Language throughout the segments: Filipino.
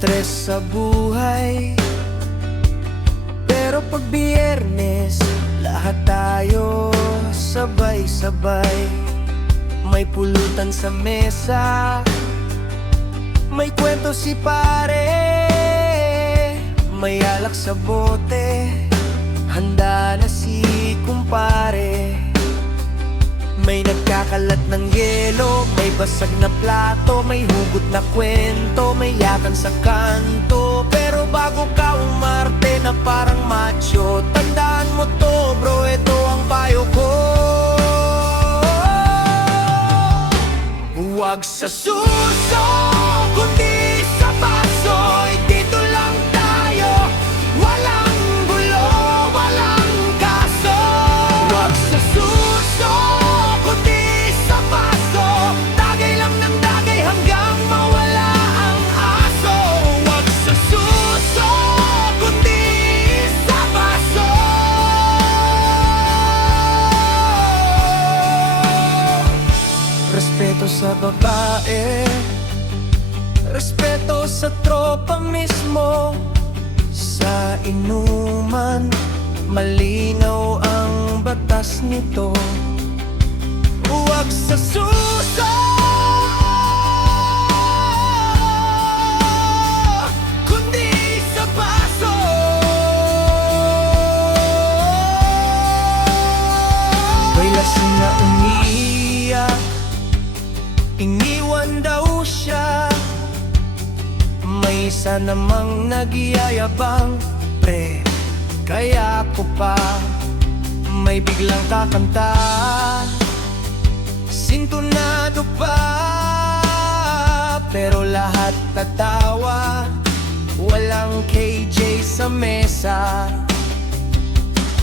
stress sa buhay, pero pag Biyernes, lahat tayo sabay-sabay. May pulutan sa mesa, may kwento si pare, may alak sa bote, handa na si kumpare. May nagkakalat ng yelo, may basag na plato, may hugot na kwento, may yakan sa kanto. Pero bago ka umarte na parang macho, tandaan mo to bro, ito ang payo ko. Huwag sa suso, kundi sa baso. Dito lang tayo, walang gulo, walang kaso. Huwag sa suso, kundi sa baso. Tagay lang ng tagay hanggang mawala ang aso. Huwag sa suso, kundi sa baso. Respeto sa babae, respeto sa tropa mismo. Sa inuman, malinaw ang batas nito. Huwag sa suso, kundi sa baso. May lasing na umiiyak, iniwan daw siya. May isa namang nagyayabang, pre, kaya ko pa. May biglang kakanta, sintonado pa, pero lahat tatawa. Walang KJ sa mesa.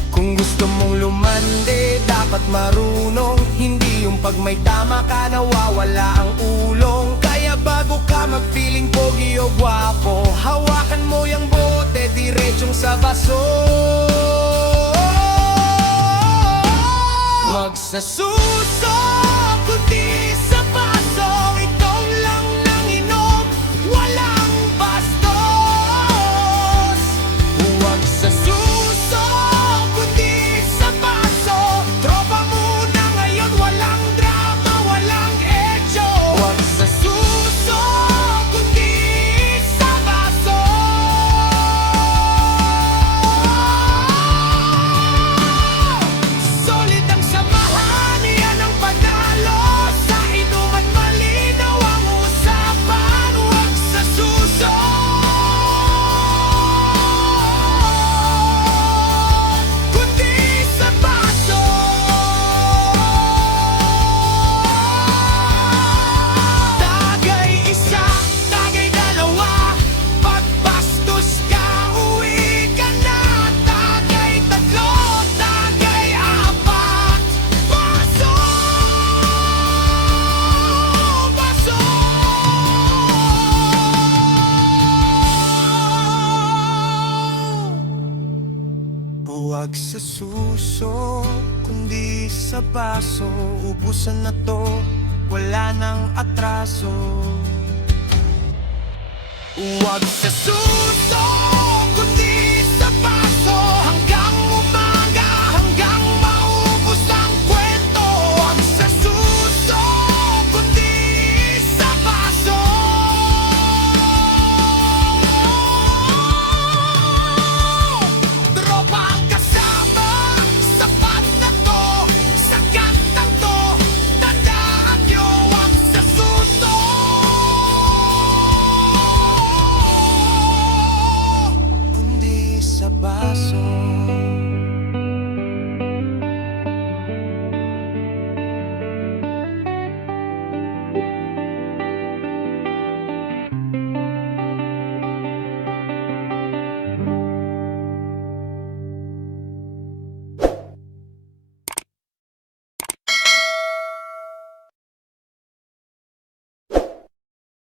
Kung gusto mong lumande, dapat marunong. Hindi yung pag may tama ka, nawawala ang ulong. Kaya bago ka mag-feeling pogi o gwapo, hawakan mo yung bote, diretsong sa baso. Huwag sa suso, kundi sa baso. Ikaw lang nang inom, walang bastos. Huwag sa suso, kundi sa baso. Tropa muna ngayon, walang drama, walang echo. Huwag sa suso, kundi sa baso. Solid ang samahan, yan ang panalo. Sa inuman malinaw ang usapan. Huwag sa suso, kundi sa baso. Tagay isa, tagay dalawa. Pag bastos ka, uwi ka na. Tagay tatlo, tagay apat. Baso, baso. Huwag sa suso, kundi sa baso. Ubusan na to, wala nang atraso. Huwag sa suso,